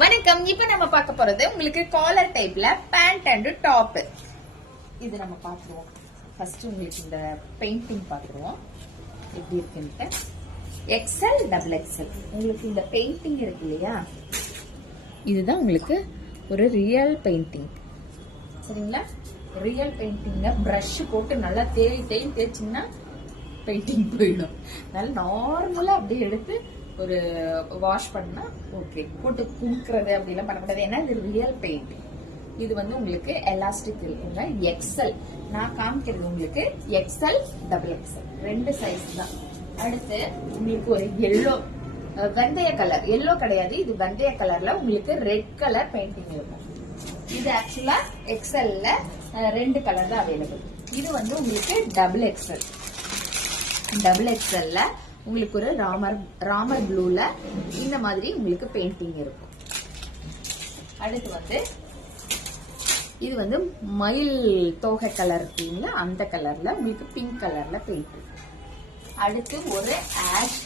வணக்கம். இப்ப நம்ம பார்க்க போறது உங்களுக்கு காலர் டைப்ல பேண்ட் அண்ட் டாப். இது நம்ம பாத்துருவோம். ஃபர்ஸ்ட் உங்களுக்கு இந்த பெயிண்டிங் பாத்துருவோம் எப்படி இருக்குன்னு. எக்ஸ்எல் டபுள் எக்ஸ்எல் உங்களுக்கு இந்த பெயிண்டிங் இருக்கு இல்லையா, இதுதான் உங்களுக்கு ஒரு ரியல் பெயிண்டிங். சரிங்களா? ரியல் பெயிண்டிங்க பிரஷ் போட்டு நல்லா தேய்ச்சிங்கன்னா பெயிண்டிங் போயிடும். நல்லா நார்மலா அப்படியே எடுத்து ஒரு வாஷ் பண்ணா ஓகே. போட்டு குங்குறது அப்படிலாம் பண்ணக்கூடாது. ஏன்னா இது ரியல் பெயிண்ட். இது வந்து உங்களுக்கு எலாஸ்டிக் இருக்குங்க. எக்ஸ்எல் நான் காமிக்கிறது உங்களுக்கு எக்ஸ்எல் டபுள் எக்ஸ்எல் ரெண்டு சைஸ் தான். அடுத்து உங்களுக்கு ஒரு எல்லோ வெந்தய கலர், எல்லோ கிடையாது இது வெந்தய கலர்ல உங்களுக்கு ரெட் கலர் பெயிண்டிங் இருக்கும். இது ஆக்சுவலா எக்ஸ்எல்ல ரெண்டு கலர் தான் அவைலபிள். இது வந்து உங்களுக்கு டபுள் எக்ஸ்எல். டபுள் எக்ஸ்எல்ல உங்களுக்கு ஒரு ராமர் ப்ளூல இந்த மாதிரி உங்களுக்கு பெயிண்டிங் இருக்கும். அடுத்து வந்து இது வந்து மயில் தோகை கலர் இருக்குங்களா, அந்த கலர்ல உங்களுக்கு பிங்க் கலர்ல பெயிண்ட் இருக்கு. அடுத்து ஒரு ஆஷ்,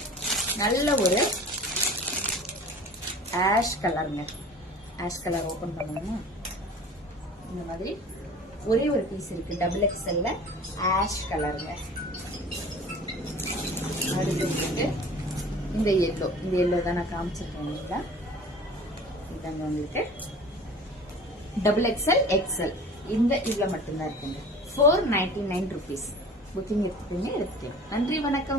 நல்ல ஒரு ஆஷ் கலருங்க. ஆஷ் கலர் ஓபன் பண்ணணும். இந்த மாதிரி ஒரே ஒரு பீஸ் இருக்கு டபுள் எக்ஸ்எல்ல ஆஷ் கலருங்க. அடுத்து உங்களுக்கு இந்த எல்லோ தான் நான் காமிச்சிருக்கேன் இல்லைங்களா, இதாங்க உங்களுக்கு டபுள் எக்ஸ்எல் எக்ஸ்எல். இந்த இவ்வளவு மட்டும்தான் இருக்குங்க. 499 rupees. புக்கிங் எடுத்துக்கோங்க, எடுத்துக்கலாம். நன்றி, வணக்கம்.